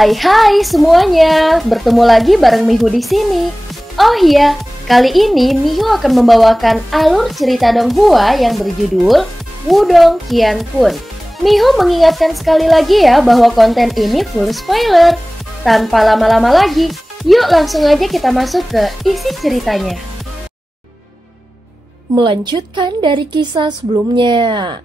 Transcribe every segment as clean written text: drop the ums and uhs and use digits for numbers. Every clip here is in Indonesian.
Hai semuanya, bertemu lagi bareng Mihu di sini. Oh iya, kali ini Mihu akan membawakan alur cerita Donghua yang berjudul Wudong Qiankun. Mihu mengingatkan sekali lagi ya bahwa konten ini full spoiler. Tanpa lama-lama lagi, yuk langsung aja kita masuk ke isi ceritanya. Melanjutkan dari kisah sebelumnya.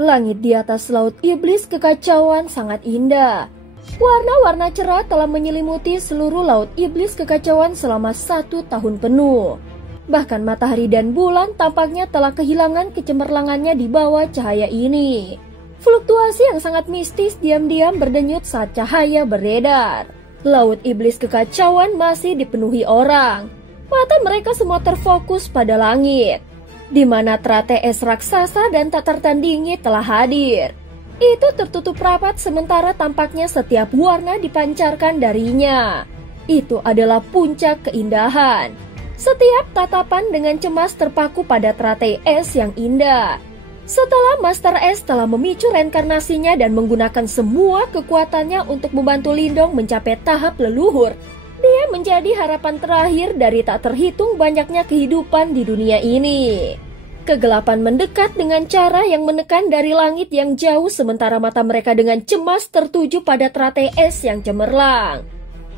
Langit di atas laut iblis kekacauan sangat indah. Warna-warna cerah telah menyelimuti seluruh laut iblis kekacauan selama 1 tahun penuh. Bahkan matahari dan bulan tampaknya telah kehilangan kecemerlangannya di bawah cahaya ini. Fluktuasi yang sangat mistis diam-diam berdenyut saat cahaya beredar. Laut iblis kekacauan masih dipenuhi orang. Mata mereka semua terfokus pada langit, di mana teratai es raksasa dan tak tertandingi telah hadir. Itu tertutup rapat sementara tampaknya setiap warna dipancarkan darinya. Itu adalah puncak keindahan. Setiap tatapan dengan cemas terpaku pada teratai es yang indah. Setelah Master Es telah memicu reinkarnasinya dan menggunakan semua kekuatannya untuk membantu Lindong mencapai tahap leluhur, dia menjadi harapan terakhir dari tak terhitung banyaknya kehidupan di dunia ini. Kegelapan mendekat dengan cara yang menekan dari langit yang jauh sementara mata mereka dengan cemas tertuju pada teratai es yang cemerlang.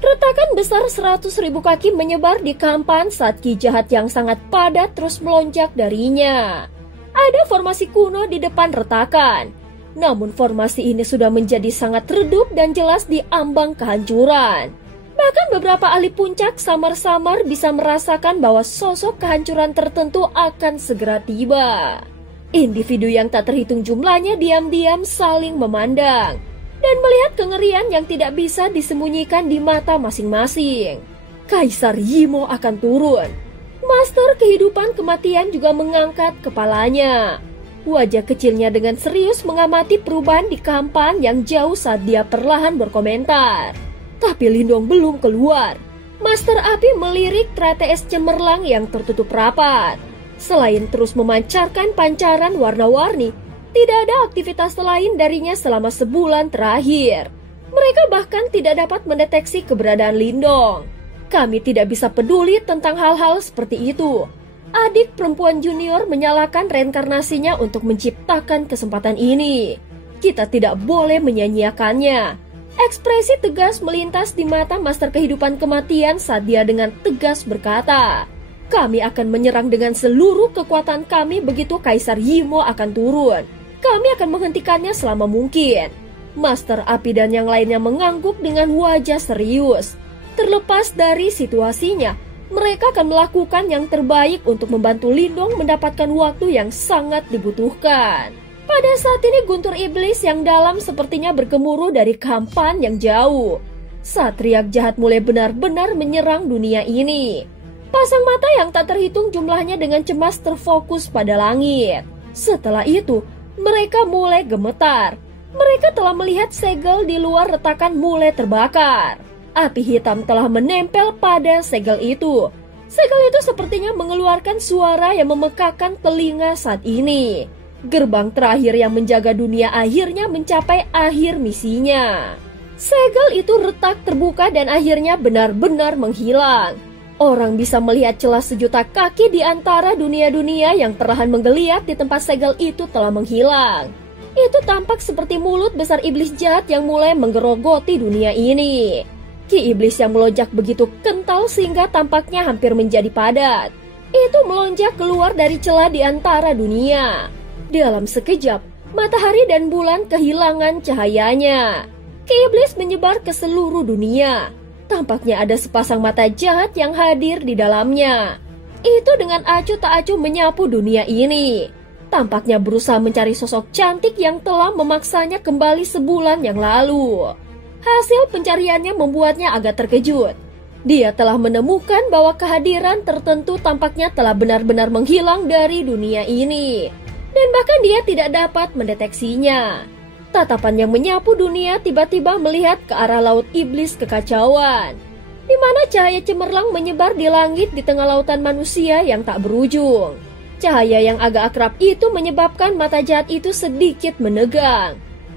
Retakan besar 100.000 kaki menyebar di Kampan saat ki jahat yang sangat padat terus melonjak darinya. Ada formasi kuno di depan retakan, namun formasi ini sudah menjadi sangat redup dan jelas di ambang kehancuran. Bahkan beberapa ahli puncak samar-samar bisa merasakan bahwa sosok kehancuran tertentu akan segera tiba. Individu yang tak terhitung jumlahnya diam-diam saling memandang dan melihat kengerian yang tidak bisa disembunyikan di mata masing-masing. Kaisar Yimo akan turun. Master kehidupan kematian juga mengangkat kepalanya. Wajah kecilnya dengan serius mengamati perubahan di Kampan yang jauh saat dia perlahan berkomentar. Tapi Lindong belum keluar. Master Api melirik teratai es cemerlang yang tertutup rapat. Selain terus memancarkan pancaran warna-warni, tidak ada aktivitas lain darinya selama sebulan terakhir. Mereka bahkan tidak dapat mendeteksi keberadaan Lindong. Kami tidak bisa peduli tentang hal-hal seperti itu. Adik perempuan junior menyalakan reinkarnasinya untuk menciptakan kesempatan ini. Kita tidak boleh menyanyiakannya. Ekspresi tegas melintas di mata Master Kehidupan Kematian saat dia dengan tegas berkata, "Kami akan menyerang dengan seluruh kekuatan kami begitu Kaisar Yimo akan turun. Kami akan menghentikannya selama mungkin." Master Api dan yang lainnya mengangguk dengan wajah serius. Terlepas dari situasinya, mereka akan melakukan yang terbaik untuk membantu Lindong mendapatkan waktu yang sangat dibutuhkan. Pada saat ini guntur iblis yang dalam sepertinya bergemuruh dari Kampan yang jauh. Saat riak jahat mulai benar-benar menyerang dunia ini. Pasang mata yang tak terhitung jumlahnya dengan cemas terfokus pada langit. Setelah itu, mereka mulai gemetar. Mereka telah melihat segel di luar retakan mulai terbakar. Api hitam telah menempel pada segel itu. Segel itu sepertinya mengeluarkan suara yang memekakan telinga saat ini. Gerbang terakhir yang menjaga dunia akhirnya mencapai akhir misinya. Segel itu retak terbuka dan akhirnya benar-benar menghilang. Orang bisa melihat celah sejuta kaki di antara dunia-dunia yang perlahan menggeliat di tempat segel itu telah menghilang. Itu tampak seperti mulut besar iblis jahat yang mulai menggerogoti dunia ini. Ki iblis yang melonjak begitu kental sehingga tampaknya hampir menjadi padat. Itu melonjak keluar dari celah di antara dunia. Dalam sekejap, matahari dan bulan kehilangan cahayanya. Ki iblis menyebar ke seluruh dunia. Tampaknya ada sepasang mata jahat yang hadir di dalamnya. Itu dengan acuh tak acuh menyapu dunia ini. Tampaknya berusaha mencari sosok cantik yang telah memaksanya kembali sebulan yang lalu. Hasil pencariannya membuatnya agak terkejut. Dia telah menemukan bahwa kehadiran tertentu tampaknya telah benar-benar menghilang dari dunia ini. Dan bahkan dia tidak dapat mendeteksinya. Tatapan yang menyapu dunia tiba-tiba melihat ke arah laut iblis kekacauan, di mana cahaya cemerlang menyebar di langit di tengah lautan manusia yang tak berujung. Cahaya yang agak akrab itu menyebabkan mata jahat itu sedikit menegang.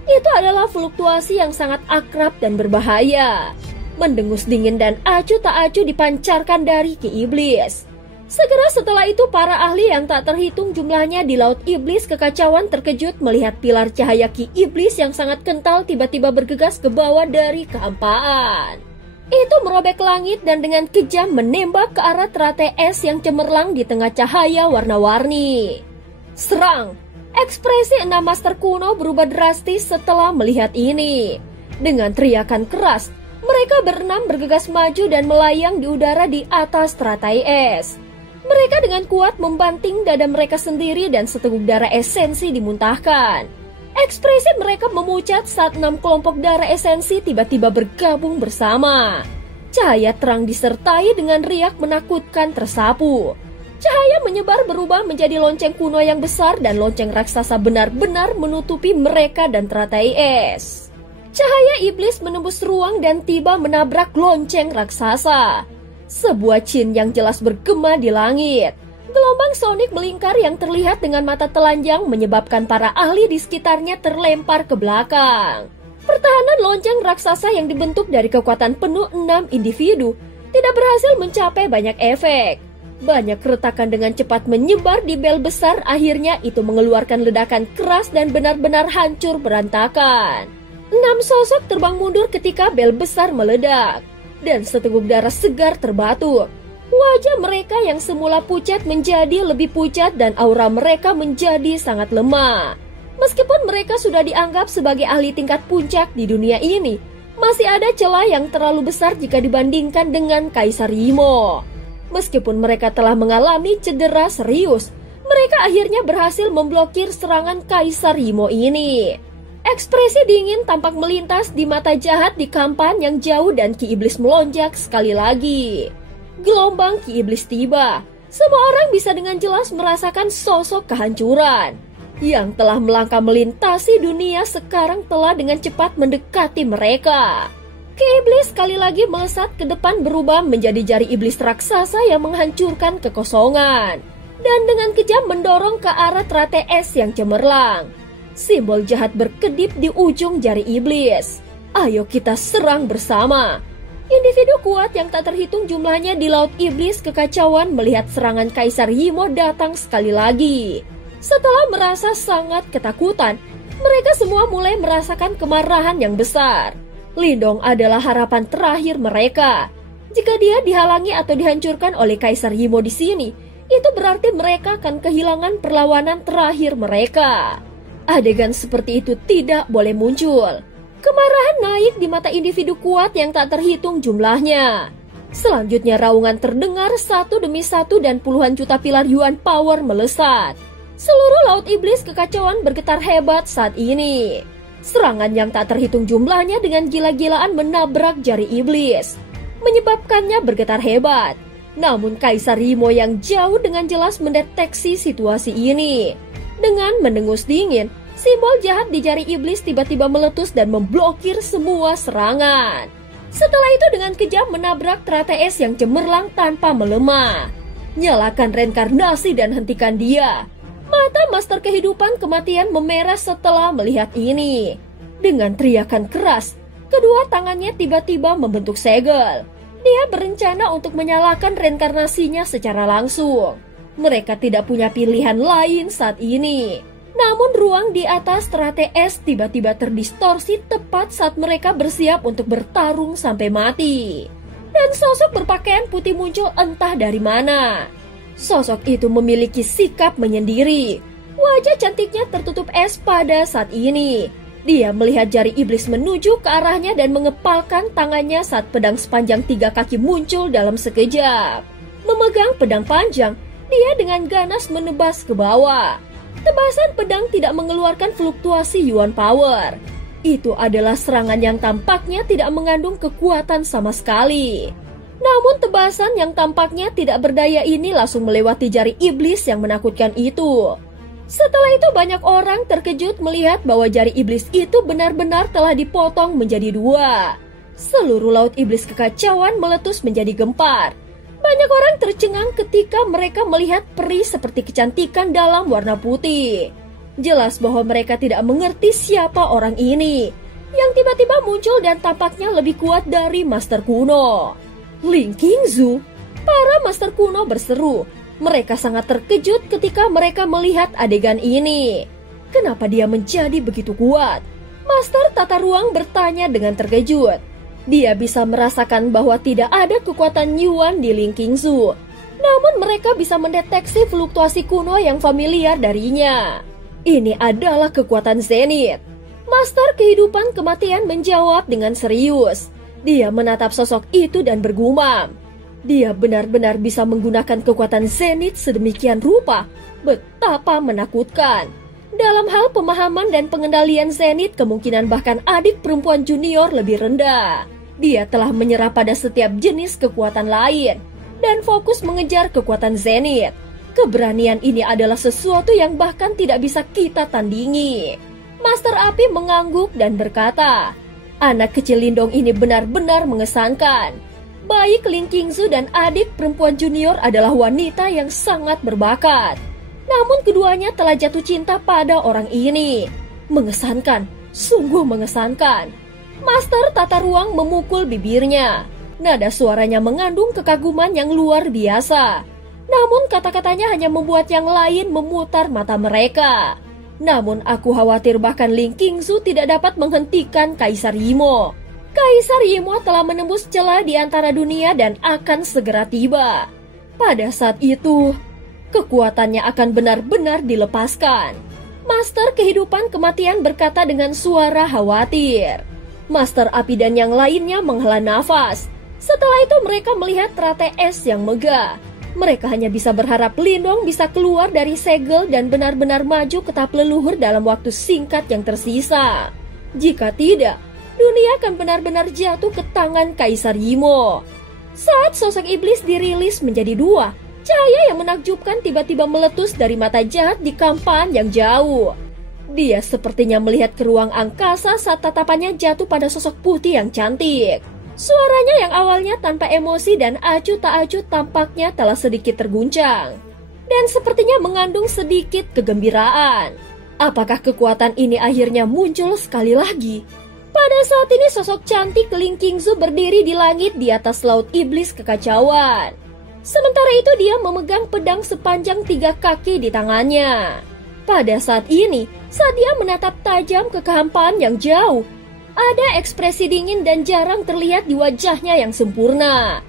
Itu adalah fluktuasi yang sangat akrab dan berbahaya. Mendengus dingin dan acuh tak acuh dipancarkan dari Ki Iblis. Segera setelah itu para ahli yang tak terhitung jumlahnya di Laut Iblis Kekacauan terkejut melihat pilar cahaya Ki Iblis yang sangat kental tiba-tiba bergegas ke bawah dari kehampaan. Itu merobek langit dan dengan kejam menembak ke arah teratai es yang cemerlang di tengah cahaya warna-warni. Serang! Ekspresi 6 master kuno berubah drastis setelah melihat ini. Dengan teriakan keras, mereka berenam bergegas maju dan melayang di udara di atas teratai es. Mereka dengan kuat membanting dada mereka sendiri dan seteguk darah esensi dimuntahkan. Ekspresi mereka memucat saat 6 kelompok darah esensi tiba-tiba bergabung bersama. Cahaya terang disertai dengan riak menakutkan tersapu. Cahaya menyebar berubah menjadi lonceng kuno yang besar dan lonceng raksasa benar-benar menutupi mereka dan teratai es. Cahaya iblis menembus ruang dan tiba menabrak lonceng raksasa. Sebuah cin yang jelas bergema di langit. Gelombang sonik melingkar yang terlihat dengan mata telanjang menyebabkan para ahli di sekitarnya terlempar ke belakang. Pertahanan lonceng raksasa yang dibentuk dari kekuatan penuh 6 individu tidak berhasil mencapai banyak efek. Banyak keretakan dengan cepat menyebar di bel besar, akhirnya itu mengeluarkan ledakan keras dan benar-benar hancur berantakan. 6 sosok terbang mundur ketika bel besar meledak. Dan seteguk darah segar terbatuk. Wajah mereka yang semula pucat menjadi lebih pucat dan aura mereka menjadi sangat lemah. Meskipun mereka sudah dianggap sebagai ahli tingkat puncak di dunia ini, masih ada celah yang terlalu besar jika dibandingkan dengan Kaisar Imo. Meskipun mereka telah mengalami cedera serius, mereka akhirnya berhasil memblokir serangan Kaisar Imo ini. Ekspresi dingin tampak melintas di mata jahat di kampan yang jauh dan Ki Iblis melonjak sekali lagi. Gelombang Ki Iblis tiba. Semua orang bisa dengan jelas merasakan sosok kehancuran. Yang telah melangkah melintasi dunia sekarang telah dengan cepat mendekati mereka. Ki Iblis sekali lagi melesat ke depan berubah menjadi jari iblis raksasa yang menghancurkan kekosongan. Dan dengan kejam mendorong ke arah teratai es yang cemerlang. Simbol jahat berkedip di ujung jari iblis. Ayo kita serang bersama. Individu kuat yang tak terhitung jumlahnya di Laut Iblis Kekacauan melihat serangan Kaisar Imo datang sekali lagi. Setelah merasa sangat ketakutan, mereka semua mulai merasakan kemarahan yang besar. Lindong adalah harapan terakhir mereka. Jika dia dihalangi atau dihancurkan oleh Kaisar Imo di sini, itu berarti mereka akan kehilangan perlawanan terakhir mereka. Adegan seperti itu tidak boleh muncul. Kemarahan naik di mata individu kuat yang tak terhitung jumlahnya. Selanjutnya raungan terdengar satu demi satu dan puluhan juta pilar Yuan Power melesat. Seluruh Laut Iblis Kekacauan bergetar hebat saat ini. Serangan yang tak terhitung jumlahnya dengan gila-gilaan menabrak jari iblis, menyebabkannya bergetar hebat. Namun Kaisar Imo yang jauh dengan jelas mendeteksi situasi ini. Dengan mendengus dingin, simbol jahat di jari iblis tiba-tiba meletus dan memblokir semua serangan. Setelah itu dengan kejam menabrak teratai es yang cemerlang tanpa melemah. Nyalakan reinkarnasi dan hentikan dia. Mata Master Kehidupan Kematian memerah setelah melihat ini. Dengan teriakan keras, kedua tangannya tiba-tiba membentuk segel. Dia berencana untuk menyalakan reinkarnasinya secara langsung. Mereka tidak punya pilihan lain saat ini. Namun ruang di atas teratai es tiba-tiba terdistorsi tepat saat mereka bersiap untuk bertarung sampai mati. Dan sosok berpakaian putih muncul entah dari mana. Sosok itu memiliki sikap menyendiri. Wajah cantiknya tertutup es pada saat ini. Dia melihat jari iblis menuju ke arahnya dan mengepalkan tangannya saat pedang sepanjang 3 kaki muncul dalam sekejap. Memegang pedang panjang, dia dengan ganas menebas ke bawah. Tebasan pedang tidak mengeluarkan fluktuasi Yuan Power. Itu adalah serangan yang tampaknya tidak mengandung kekuatan sama sekali. Namun tebasan yang tampaknya tidak berdaya ini langsung melewati jari iblis yang menakutkan itu. Setelah itu banyak orang terkejut melihat bahwa jari iblis itu benar-benar telah dipotong menjadi 2. Seluruh Laut Iblis Kekacauan meletus menjadi gempar. Banyak orang tercengang ketika mereka melihat peri seperti kecantikan dalam warna putih. Jelas bahwa mereka tidak mengerti siapa orang ini yang tiba-tiba muncul dan tampaknya lebih kuat dari Master kuno. Ling Qingzu, para Master kuno berseru. Mereka sangat terkejut ketika mereka melihat adegan ini. Kenapa dia menjadi begitu kuat? Master Tata Ruang bertanya dengan terkejut. Dia bisa merasakan bahwa tidak ada kekuatan Yuan di Ling Qingzu. Namun mereka bisa mendeteksi fluktuasi kuno yang familiar darinya. Ini adalah kekuatan Zenith. Master Kehidupan Kematian menjawab dengan serius. Dia menatap sosok itu dan bergumam. Dia benar-benar bisa menggunakan kekuatan Zenith sedemikian rupa. Betapa menakutkan. Dalam hal pemahaman dan pengendalian Zenith, kemungkinan bahkan adik perempuan junior lebih rendah. Dia telah menyerah pada setiap jenis kekuatan lain dan fokus mengejar kekuatan Zenith. Keberanian ini adalah sesuatu yang bahkan tidak bisa kita tandingi. Master Api mengangguk dan berkata, anak kecil Lindong ini benar-benar mengesankan. Baik Ling Qingzu dan adik perempuan junior adalah wanita yang sangat berbakat. Namun keduanya telah jatuh cinta pada orang ini. Mengesankan, sungguh mengesankan. Master Tata Ruang memukul bibirnya. Nada suaranya mengandung kekaguman yang luar biasa. Namun kata-katanya hanya membuat yang lain memutar mata mereka. Namun aku khawatir bahkan Ling Qingzu tidak dapat menghentikan Kaisar Yimo. Kaisar Yimo telah menembus celah di antara dunia dan akan segera tiba. Pada saat itu, kekuatannya akan benar-benar dilepaskan. Master Kehidupan Kematian berkata dengan suara khawatir. Master Api dan yang lainnya menghela nafas. Setelah itu mereka melihat Rate Es yang megah. Mereka hanya bisa berharap Lindong bisa keluar dari segel dan benar-benar maju ke tahap leluhur dalam waktu singkat yang tersisa. Jika tidak, dunia akan benar-benar jatuh ke tangan Kaisar Yimo. Saat sosok iblis dirilis menjadi dua, cahaya yang menakjubkan tiba-tiba meletus dari mata jahat di kampaan yang jauh. Dia sepertinya melihat ke ruang angkasa saat tatapannya jatuh pada sosok putih yang cantik. Suaranya yang awalnya tanpa emosi dan acuh tak acuh tampaknya telah sedikit terguncang. Dan sepertinya mengandung sedikit kegembiraan. Apakah kekuatan ini akhirnya muncul sekali lagi? Pada saat ini sosok cantik Ling Qingzu berdiri di langit di atas laut iblis kekacauan. Sementara itu dia memegang pedang sepanjang 3 kaki di tangannya. Pada saat ini, saat dia menatap tajam ke kehampaan yang jauh, ada ekspresi dingin dan jarang terlihat di wajahnya yang sempurna.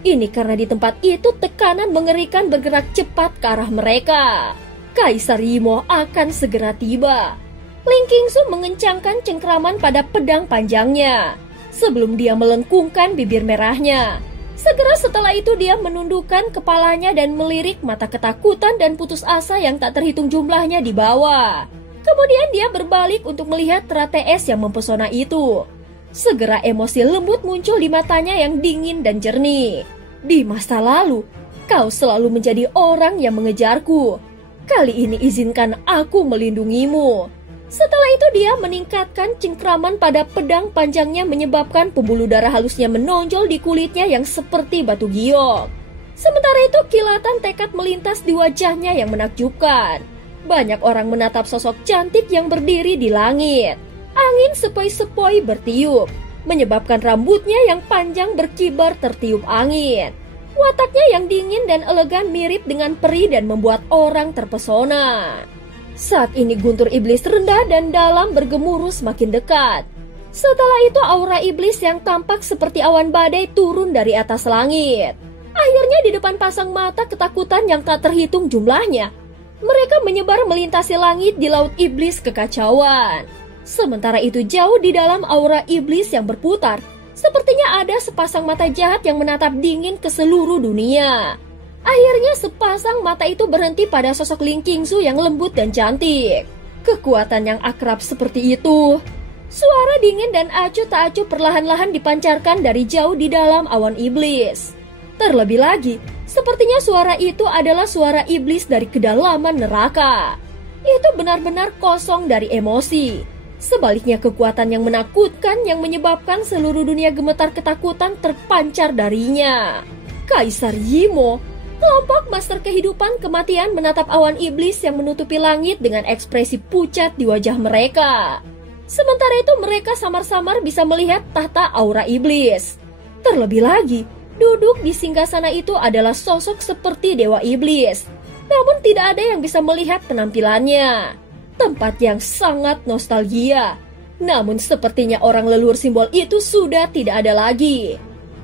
Ini karena di tempat itu tekanan mengerikan bergerak cepat ke arah mereka. Kaisar Yimo akan segera tiba. Ling Qingzu mengencangkan cengkraman pada pedang panjangnya sebelum dia melengkungkan bibir merahnya. Segera setelah itu dia menundukkan kepalanya dan melirik mata ketakutan dan putus asa yang tak terhitung jumlahnya di bawah. Kemudian dia berbalik untuk melihat Rate Es yang mempesona itu. Segera emosi lembut muncul di matanya yang dingin dan jernih. Di masa lalu, kau selalu menjadi orang yang mengejarku. Kali ini izinkan aku melindungimu. Setelah itu dia meningkatkan cengkraman pada pedang panjangnya menyebabkan pembuluh darah halusnya menonjol di kulitnya yang seperti batu giok. Sementara itu kilatan tekad melintas di wajahnya yang menakjubkan. Banyak orang menatap sosok cantik yang berdiri di langit. Angin sepoi-sepoi bertiup, menyebabkan rambutnya yang panjang berkibar tertiup angin. Wataknya yang dingin dan elegan mirip dengan peri dan membuat orang terpesona. Saat ini guntur iblis rendah dan dalam bergemuruh semakin dekat. Setelah itu aura iblis yang tampak seperti awan badai turun dari atas langit. Akhirnya di depan pasang mata ketakutan yang tak terhitung jumlahnya, mereka menyebar melintasi langit di laut iblis kekacauan. Sementara itu jauh di dalam aura iblis yang berputar, sepertinya ada sepasang mata jahat yang menatap dingin ke seluruh dunia. Akhirnya sepasang mata itu berhenti pada sosok Ling Qingzu yang lembut dan cantik. Kekuatan yang akrab seperti itu. Suara dingin dan acuh tak acuh perlahan-lahan dipancarkan dari jauh di dalam awan iblis. Terlebih lagi, sepertinya suara itu adalah suara iblis dari kedalaman neraka. Itu benar-benar kosong dari emosi. Sebaliknya kekuatan yang menakutkan yang menyebabkan seluruh dunia gemetar ketakutan terpancar darinya. Kaisar Yimo, Kelompok Master Kehidupan Kematian menatap awan iblis yang menutupi langit dengan ekspresi pucat di wajah mereka. Sementara itu mereka samar-samar bisa melihat tahta aura iblis. Terlebih lagi, duduk di singgasana itu adalah sosok seperti dewa iblis. Namun tidak ada yang bisa melihat penampilannya. Tempat yang sangat nostalgia. Namun sepertinya orang leluhur simbol itu sudah tidak ada lagi.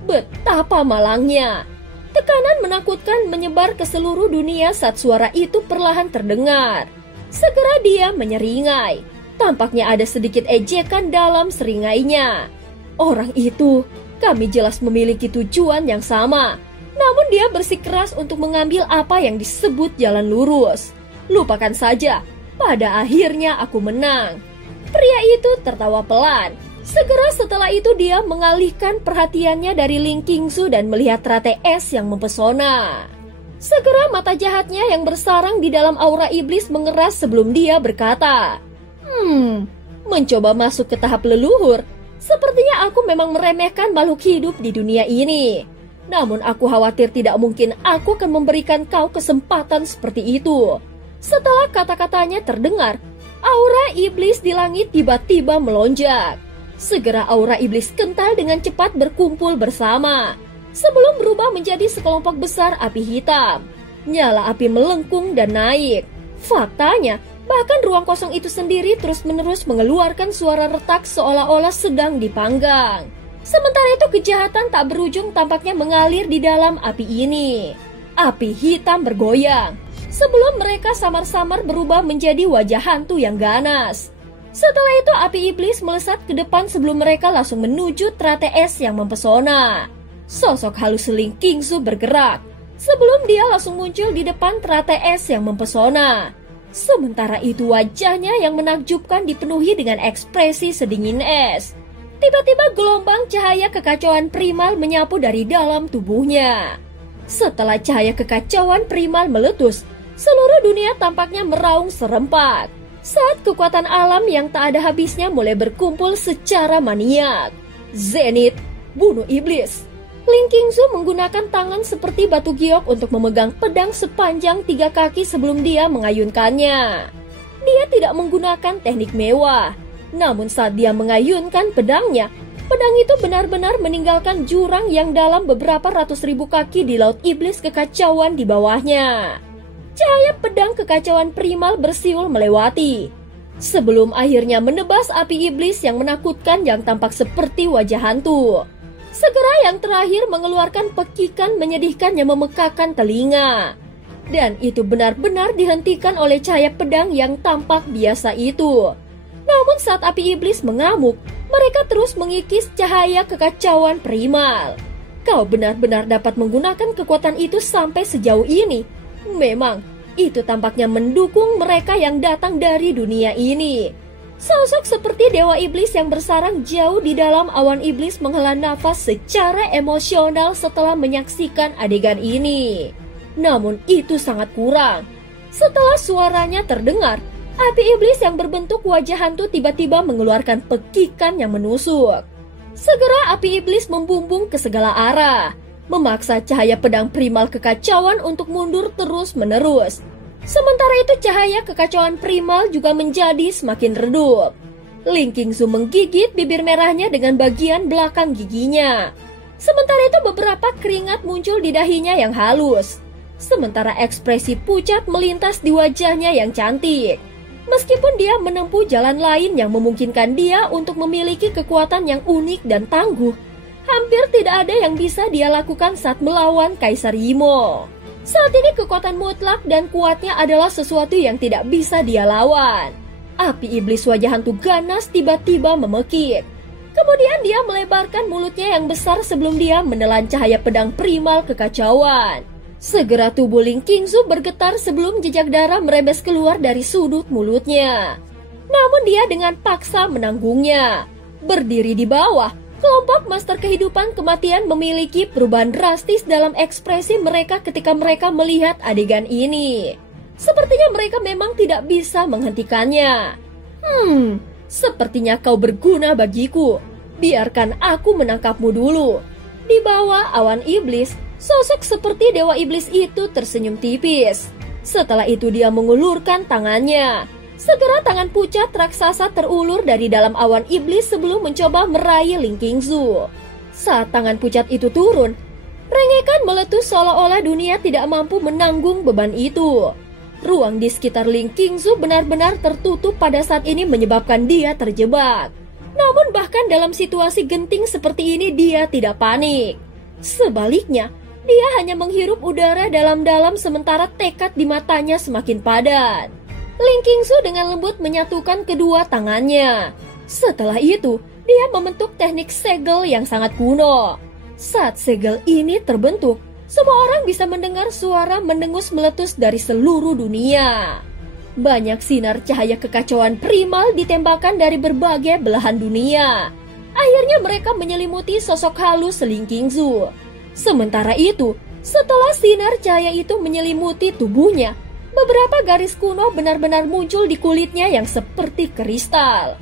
Betapa malangnya. Tekanan menakutkan menyebar ke seluruh dunia saat suara itu perlahan terdengar. Segera dia menyeringai. Tampaknya ada sedikit ejekan dalam seringainya. Orang itu, kami jelas memiliki tujuan yang sama. Namun dia bersikeras untuk mengambil apa yang disebut jalan lurus. Lupakan saja, pada akhirnya aku menang. Pria itu tertawa pelan. Segera setelah itu dia mengalihkan perhatiannya dari Ling Qingzu dan melihat rate es yang mempesona. Segera mata jahatnya yang bersarang di dalam aura iblis mengeras sebelum dia berkata, mencoba masuk ke tahap leluhur. Sepertinya aku memang meremehkan makhluk hidup di dunia ini. Namun aku khawatir tidak mungkin aku akan memberikan kau kesempatan seperti itu. Setelah kata-katanya terdengar, aura iblis di langit tiba-tiba melonjak. Segera aura iblis kental dengan cepat berkumpul bersama. Sebelum berubah menjadi sekelompok besar api hitam. Nyala api melengkung dan naik. Faktanya, bahkan ruang kosong itu sendiri terus-menerus mengeluarkan suara retak seolah-olah sedang dipanggang. Sementara itu kejahatan tak berujung tampaknya mengalir di dalam api ini. Api hitam bergoyang. Sebelum mereka samar-samar berubah menjadi wajah hantu yang ganas. Setelah itu api iblis melesat ke depan sebelum mereka langsung menuju teratai es yang mempesona. Sosok halus Ling Qingzu bergerak. Sebelum dia langsung muncul di depan teratai es yang mempesona. Sementara itu wajahnya yang menakjubkan dipenuhi dengan ekspresi sedingin es. Tiba-tiba gelombang cahaya kekacauan primal menyapu dari dalam tubuhnya. Setelah cahaya kekacauan primal meletus, seluruh dunia tampaknya meraung serempak. Saat kekuatan alam yang tak ada habisnya mulai berkumpul secara maniak. Zenith, bunuh iblis. Ling Qingzu menggunakan tangan seperti batu giok untuk memegang pedang sepanjang 3 kaki sebelum dia mengayunkannya. Dia tidak menggunakan teknik mewah. Namun saat dia mengayunkan pedangnya, pedang itu benar-benar meninggalkan jurang yang dalam beberapa ratus ribu kaki di laut iblis kekacauan di bawahnya. Cahaya pedang kekacauan primal bersiul melewati. Sebelum akhirnya menebas api iblis yang menakutkan yang tampak seperti wajah hantu. Segera yang terakhir mengeluarkan pekikan menyedihkan yang memekakan telinga. Dan itu benar-benar dihentikan oleh cahaya pedang yang tampak biasa itu. Namun saat api iblis mengamuk, mereka terus mengikis cahaya kekacauan primal. Kau benar-benar dapat menggunakan kekuatan itu sampai sejauh ini. Memang, itu tampaknya mendukung mereka yang datang dari dunia ini. Sosok seperti dewa iblis yang bersarang jauh di dalam awan iblis menghela nafas secara emosional setelah menyaksikan adegan ini. Namun itu sangat kurang. Setelah suaranya terdengar, api iblis yang berbentuk wajah hantu tiba-tiba mengeluarkan pekikan yang menusuk. Segera api iblis membumbung ke segala arah, memaksa cahaya pedang primal kekacauan untuk mundur terus-menerus. Sementara itu cahaya kekacauan primal juga menjadi semakin redup. Ling Qingzu menggigit bibir merahnya dengan bagian belakang giginya. Sementara itu beberapa keringat muncul di dahinya yang halus. Sementara ekspresi pucat melintas di wajahnya yang cantik. Meskipun dia menempuh jalan lain yang memungkinkan dia untuk memiliki kekuatan yang unik dan tangguh, hampir tidak ada yang bisa dia lakukan saat melawan Kaisar Yimo. Saat ini kekuatan mutlak dan kuatnya adalah sesuatu yang tidak bisa dia lawan. Api iblis wajah hantu ganas tiba-tiba memekik. Kemudian dia melebarkan mulutnya yang besar sebelum dia menelan cahaya pedang primal kekacauan. Segera tubuh Ling Qingzu bergetar sebelum jejak darah merembes keluar dari sudut mulutnya. Namun dia dengan paksa menanggungnya. Berdiri di bawah, kelompok Master Kehidupan Kematian memiliki perubahan drastis dalam ekspresi mereka ketika mereka melihat adegan ini. Sepertinya mereka memang tidak bisa menghentikannya. Sepertinya kau berguna bagiku. Biarkan aku menangkapmu dulu. Di bawah awan iblis, Sosok seperti dewa iblis itu tersenyum tipis. Setelah itu dia mengulurkan tangannya. Segera tangan pucat raksasa terulur dari dalam awan iblis sebelum mencoba meraih Ling Qingzu. Saat tangan pucat itu turun, rengekan meletus seolah-olah dunia tidak mampu menanggung beban itu. Ruang di sekitar Ling Qingzu benar-benar tertutup pada saat ini menyebabkan dia terjebak. Namun bahkan dalam situasi genting seperti ini dia tidak panik. Sebaliknya, dia hanya menghirup udara dalam-dalam sementara tekad di matanya semakin padat. Ling Qingzu dengan lembut menyatukan kedua tangannya. Setelah itu, dia membentuk teknik segel yang sangat kuno. Saat segel ini terbentuk, semua orang bisa mendengar suara mendengus meletus dari seluruh dunia. Banyak sinar cahaya kekacauan primal ditembakkan dari berbagai belahan dunia. Akhirnya mereka menyelimuti sosok halus Ling Qingzu. Sementara itu, setelah sinar cahaya itu menyelimuti tubuhnya, beberapa garis kuno benar-benar muncul di kulitnya yang seperti kristal.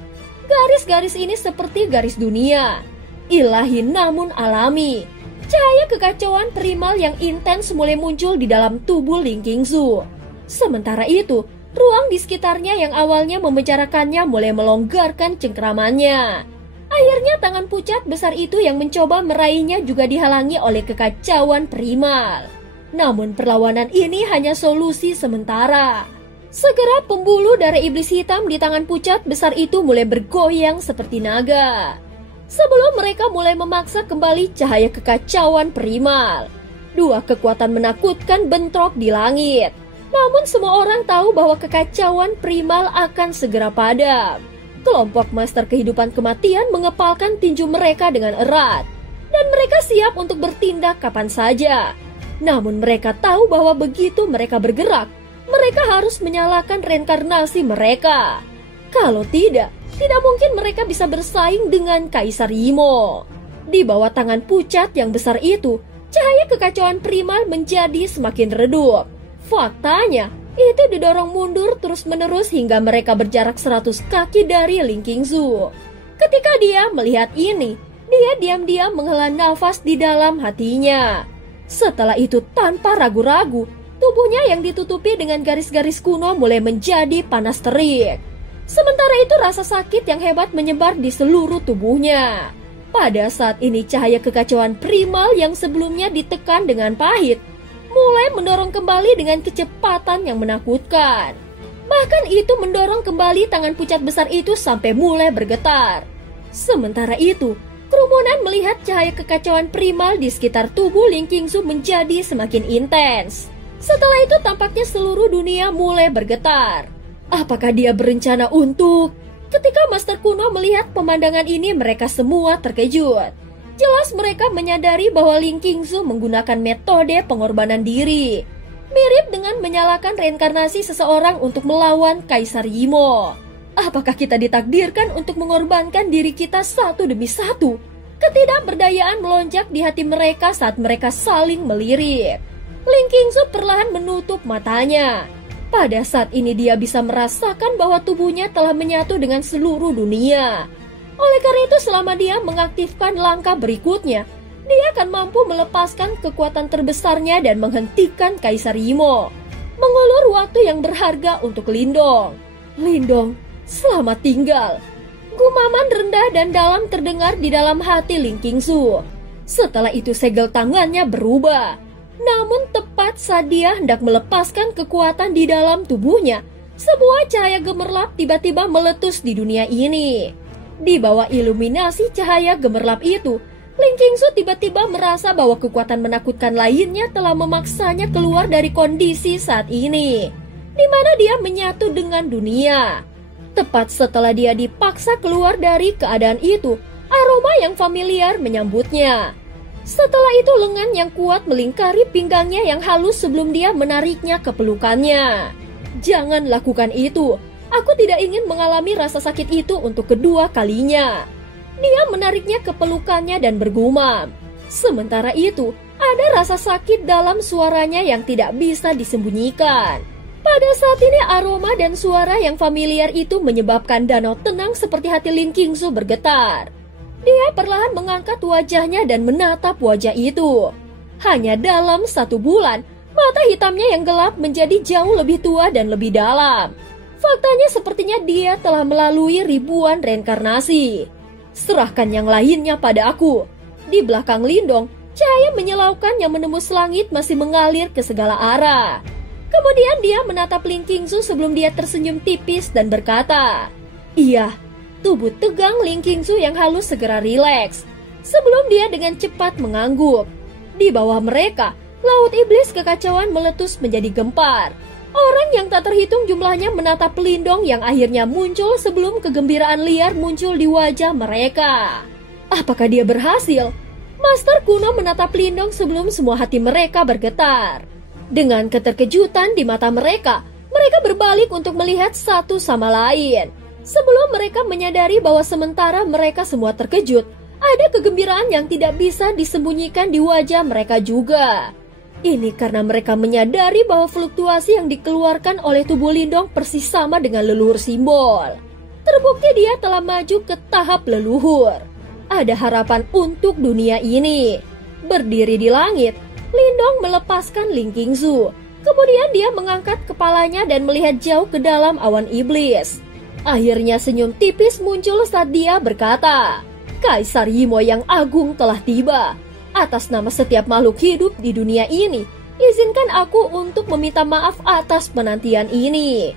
Garis-garis ini seperti garis dunia, ilahi namun alami. Cahaya kekacauan primal yang intens mulai muncul di dalam tubuh Ling Qingzu. Sementara itu, ruang di sekitarnya yang awalnya membicarakannya mulai melonggarkan cengkeramannya. Akhirnya tangan pucat besar itu yang mencoba meraihnya juga dihalangi oleh kekacauan primal. Namun perlawanan ini hanya solusi sementara. Segera pembuluh darah iblis hitam di tangan pucat besar itu mulai bergoyang seperti naga. Sebelum mereka mulai memaksa kembali cahaya kekacauan primal, dua kekuatan menakutkan bentrok di langit. Namun semua orang tahu bahwa kekacauan primal akan segera padam. Kelompok Master Kehidupan Kematian mengepalkan tinju mereka dengan erat, dan mereka siap untuk bertindak kapan saja. Namun mereka tahu bahwa begitu mereka bergerak, mereka harus menyalakan reinkarnasi mereka. Kalau tidak mungkin mereka bisa bersaing dengan Kaisar Imo. Di bawah tangan pucat yang besar itu, cahaya kekacauan primal menjadi semakin redup. Faktanya, itu didorong mundur terus-menerus hingga mereka berjarak 100 kaki dari Ling Qingzu. Ketika dia melihat ini, dia diam-diam menghela nafas di dalam hatinya. Setelah itu tanpa ragu-ragu, tubuhnya yang ditutupi dengan garis-garis kuno mulai menjadi panas terik. Sementara itu rasa sakit yang hebat menyebar di seluruh tubuhnya. Pada saat ini cahaya kekacauan primal yang sebelumnya ditekan dengan pahit mulai mendorong kembali dengan kecepatan yang menakutkan. Bahkan itu mendorong kembali tangan pucat besar itu sampai mulai bergetar. Sementara itu, kerumunan melihat cahaya kekacauan primal di sekitar tubuh Ling Qingzu menjadi semakin intens. Setelah itu tampaknya seluruh dunia mulai bergetar. Apakah dia berencana untuk? Ketika Master Kuno melihat pemandangan ini, mereka semua terkejut. Jelas mereka menyadari bahwa Ling Qingzu menggunakan metode pengorbanan diri, mirip dengan menyalakan reinkarnasi seseorang untuk melawan Kaisar Imo. Apakah kita ditakdirkan untuk mengorbankan diri kita satu demi satu? Ketidakberdayaan melonjak di hati mereka saat mereka saling melirik. Ling Qingzu perlahan menutup matanya. Pada saat ini dia bisa merasakan bahwa tubuhnya telah menyatu dengan seluruh dunia. Oleh karena itu selama dia mengaktifkan langkah berikutnya, dia akan mampu melepaskan kekuatan terbesarnya dan menghentikan Kaisar Imo. Mengulur waktu yang berharga untuk Lindong. Lindong, selamat tinggal. Gumaman rendah dan dalam terdengar di dalam hati Ling Qingzu. Setelah itu segel tangannya berubah. Namun tepat saat dia hendak melepaskan kekuatan di dalam tubuhnya, sebuah cahaya gemerlap tiba-tiba meletus di dunia ini. Di bawah iluminasi cahaya gemerlap itu, Ling Qingzu tiba-tiba merasa bahwa kekuatan menakutkan lainnya telah memaksanya keluar dari kondisi saat ini, di mana dia menyatu dengan dunia. Tepat setelah dia dipaksa keluar dari keadaan itu, aroma yang familiar menyambutnya. Setelah itu lengan yang kuat melingkari pinggangnya yang halus sebelum dia menariknya ke pelukannya. Jangan lakukan itu. Aku tidak ingin mengalami rasa sakit itu untuk kedua kalinya. Dia menariknya ke pelukannya dan bergumam. Sementara itu, ada rasa sakit dalam suaranya yang tidak bisa disembunyikan. Pada saat ini aroma dan suara yang familiar itu menyebabkan danau tenang seperti hati Ling Qingzu bergetar. Dia perlahan mengangkat wajahnya dan menatap wajah itu. Hanya dalam 1 bulan, mata hitamnya yang gelap menjadi jauh lebih tua dan lebih dalam. Faktanya sepertinya dia telah melalui ribuan reinkarnasi. Serahkan yang lainnya pada aku. Di belakang Lindong, cahaya menyilaukan yang menembus langit masih mengalir ke segala arah. Kemudian dia menatap Ling Qingzu sebelum dia tersenyum tipis dan berkata, "Iya." Tubuh tegang Ling Qingzu yang halus segera rileks, sebelum dia dengan cepat mengangguk. Di bawah mereka, laut iblis kekacauan meletus menjadi gempar. Orang yang tak terhitung jumlahnya menatap Lindong yang akhirnya muncul sebelum kegembiraan liar muncul di wajah mereka. Apakah dia berhasil? Master kuno menatap Lindong sebelum semua hati mereka bergetar. Dengan keterkejutan di mata mereka, mereka berbalik untuk melihat satu sama lain. Sebelum mereka menyadari bahwa sementara mereka semua terkejut, ada kegembiraan yang tidak bisa disembunyikan di wajah mereka juga. Ini karena mereka menyadari bahwa fluktuasi yang dikeluarkan oleh tubuh Lindong persis sama dengan leluhur simbol. Terbukti dia telah maju ke tahap leluhur. Ada harapan untuk dunia ini. Berdiri di langit, Lindong melepaskan Ling Qingzu. Kemudian dia mengangkat kepalanya dan melihat jauh ke dalam awan iblis. Akhirnya senyum tipis muncul saat dia berkata, "Kaisar Yimo yang agung telah tiba. Atas nama setiap makhluk hidup di dunia ini, izinkan aku untuk meminta maaf atas penantian ini."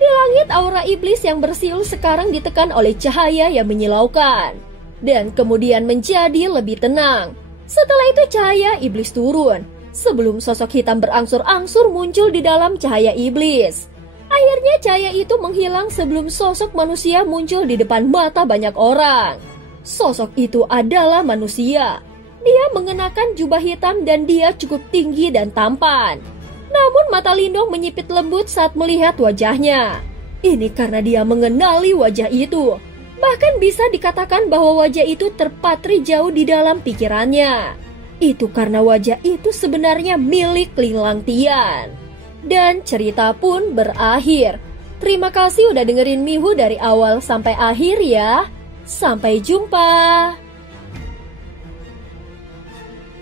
Di langit, aura iblis yang bersiul sekarang ditekan oleh cahaya yang menyilaukan, dan kemudian menjadi lebih tenang. Setelah itu cahaya iblis turun, sebelum sosok hitam berangsur-angsur muncul di dalam cahaya iblis. Akhirnya cahaya itu menghilang sebelum sosok manusia muncul di depan mata banyak orang. Sosok itu adalah manusia. Dia mengenakan jubah hitam dan dia cukup tinggi dan tampan. Namun mata Lindong menyipit lembut saat melihat wajahnya. Ini karena dia mengenali wajah itu. Bahkan bisa dikatakan bahwa wajah itu terpatri jauh di dalam pikirannya. Itu karena wajah itu sebenarnya milik Ling Langtian. Dan cerita pun berakhir. Terima kasih udah dengerin Mihu dari awal sampai akhir ya. Sampai jumpa.